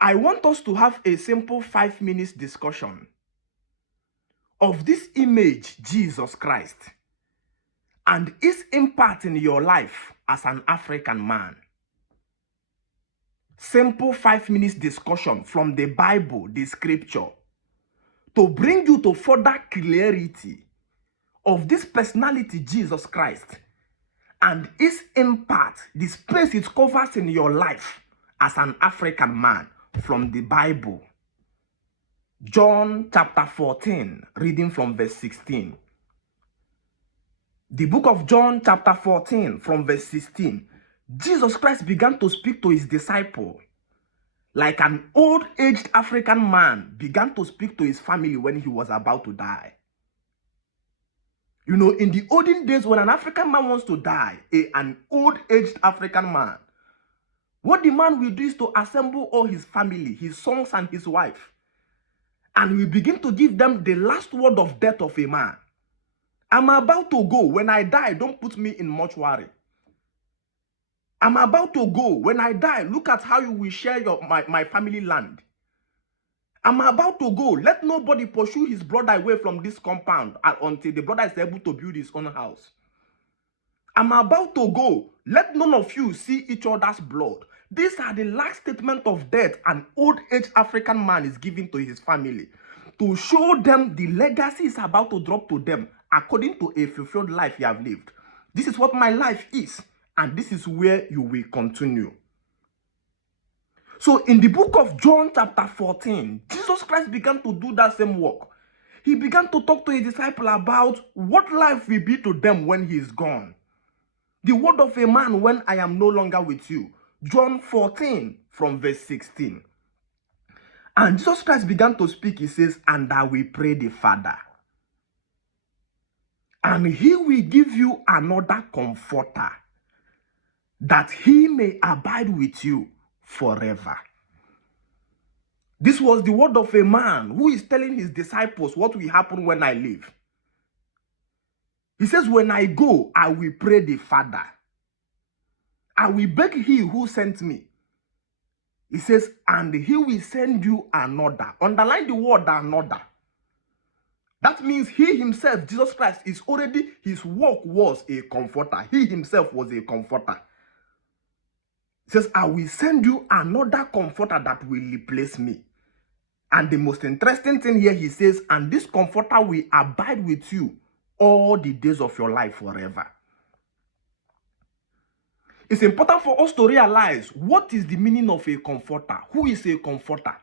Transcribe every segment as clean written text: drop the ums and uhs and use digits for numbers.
I want us to have a simple 5 minutes discussion of this image, Jesus Christ, and its impact in your life as an African man. Simple 5 minutes discussion from the Bible, the scripture, to bring you to further clarity of this personality, Jesus Christ, and its impact, the space it covers in your life as an African man from the Bible. John chapter 14, reading from verse 16. The book of John chapter 14 from verse 16. Jesus Christ began to speak to his disciple like an old-aged African man began to speak to his family when he was about to die. You know, in the olden days, when an African man wants to die, an old-aged African man, what the man will do is to assemble all his family, his sons and his wife, and will begin to give them the last word of death of a man. I'm about to go. When I die, don't put me in mortuary. I'm about to go. When I die, look at how you will share my family land. I'm about to go. Let nobody pursue his brother away from this compound until the brother is able to build his own house. I'm about to go. Let none of you see each other's blood. These are the last statement of death an old-age African man is giving to his family to show them the legacy is about to drop to them according to a fulfilled life you have lived. This is what my life is, and this is where you will continue. So in the book of John chapter 14, Jesus Christ began to do that same work. He began to talk to his disciples about what life will be to them when he is gone. The word of a man when I am no longer with you. John 14 from verse 16. And Jesus Christ began to speak. He says, and I will pray the Father, and he will give you another comforter, that he may abide with you forever. This was the word of a man who is telling his disciples what will happen when I leave. He says, when I go, I will pray the Father. I will beg he who sent me. He says, and he will send you another. Underline the word another. That means he himself, Jesus Christ, is already, his work was a comforter. He himself was a comforter. He says, I will send you another comforter that will replace me. And the most interesting thing here, he says, and this comforter will abide with you all the days of your life forever. It's important for us to realize what is the meaning of a comforter. Who is a comforter?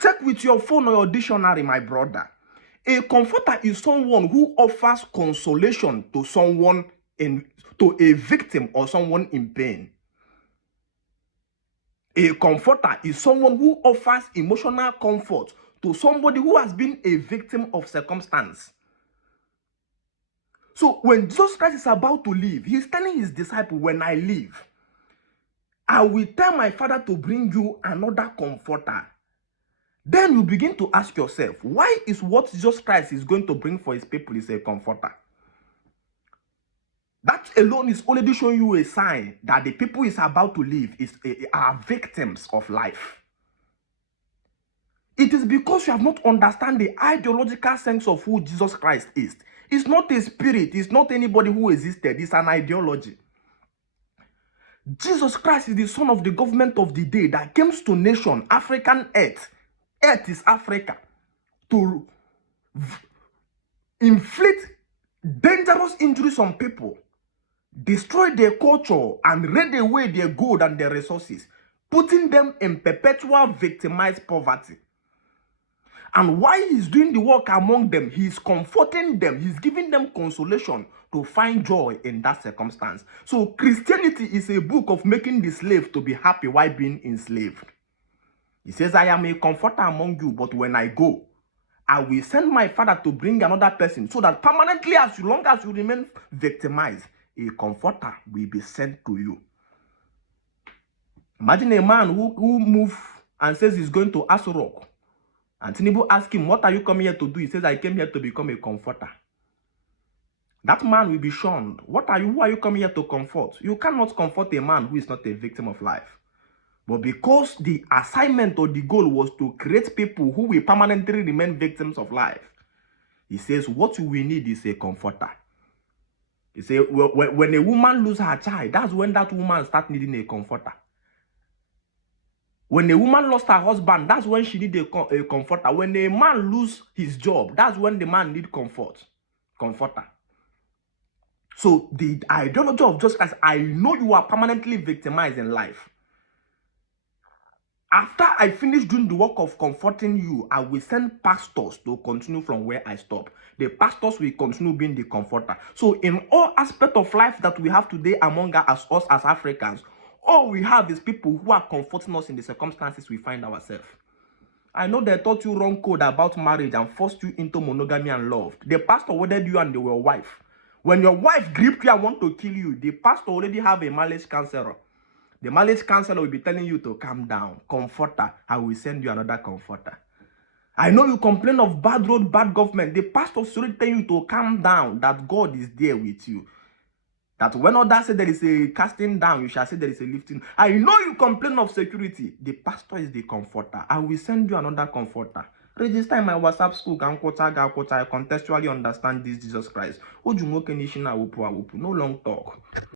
Check with your phone or your dictionary, my brother. A comforter is someone who offers consolation to someone to a victim or someone in pain. A comforter is someone who offers emotional comfort to somebody who has been a victim of circumstance. So when Jesus Christ is about to leave, he's telling his disciples, when I leave, I will tell my Father to bring you another comforter. Then you begin to ask yourself, why is what Jesus Christ is going to bring for his people is a comforter? That alone is already showing you a sign that the people is about to leave are victims of life. It is because you have not understand the ideological sense of who Jesus Christ is. It's not a spirit. It's not anybody who existed. It's an ideology. Jesus Christ is the son of the government of the day that came to nation, African earth. Earth is Africa. To inflict dangerous injuries on people, destroy their culture, and raid away their gold and their resources, putting them in perpetual victimized poverty. And while he's doing the work among them, he's comforting them. He's giving them consolation to find joy in that circumstance. So Christianity is a book of making the slave to be happy while being enslaved. He says, I am a comforter among you, but when I go, I will send my Father to bring another person so that permanently, as long as you remain victimized, a comforter will be sent to you. Imagine a man who moves and says he's going to Aso Rock. And Tinubu asks him, what are you coming here to do? He says, I came here to become a comforter. That man will be shunned. Who are you coming here to comfort? You cannot comfort a man who is not a victim of life. But because the assignment or the goal was to create people who will permanently remain victims of life, he says what we need is a comforter. He says when a woman loses her child, that's when that woman starts needing a comforter. When a woman lost her husband, that's when she needs a comforter. When a man loses his job, that's when the man needs comforter. So the ideology of Jesus Christ, I know you are permanently victimized in life. After I finish doing the work of comforting you, I will send pastors to continue from where I stop. The pastors will continue being the comforter. So in all aspects of life that we have today among us as Africans, all we have is people who are comforting us in the circumstances we find ourselves. I know they taught you wrong code about marriage and forced you into monogamy and love. The pastor wedded you and they were wife. When your wife gripped you and want to kill you, the pastor already have a marriage counselor. The marriage counselor will be telling you to calm down. Comforter, I will send you another comforter. I know you complain of bad road, bad government. The pastor should tell you to calm down, that God is there with you. That when others say there is a casting down, you shall say there is a lifting. I know you complain of security. The pastor is the comforter. I will send you another comforter. Register in my WhatsApp school. I contextually understand this Jesus Christ. No long talk.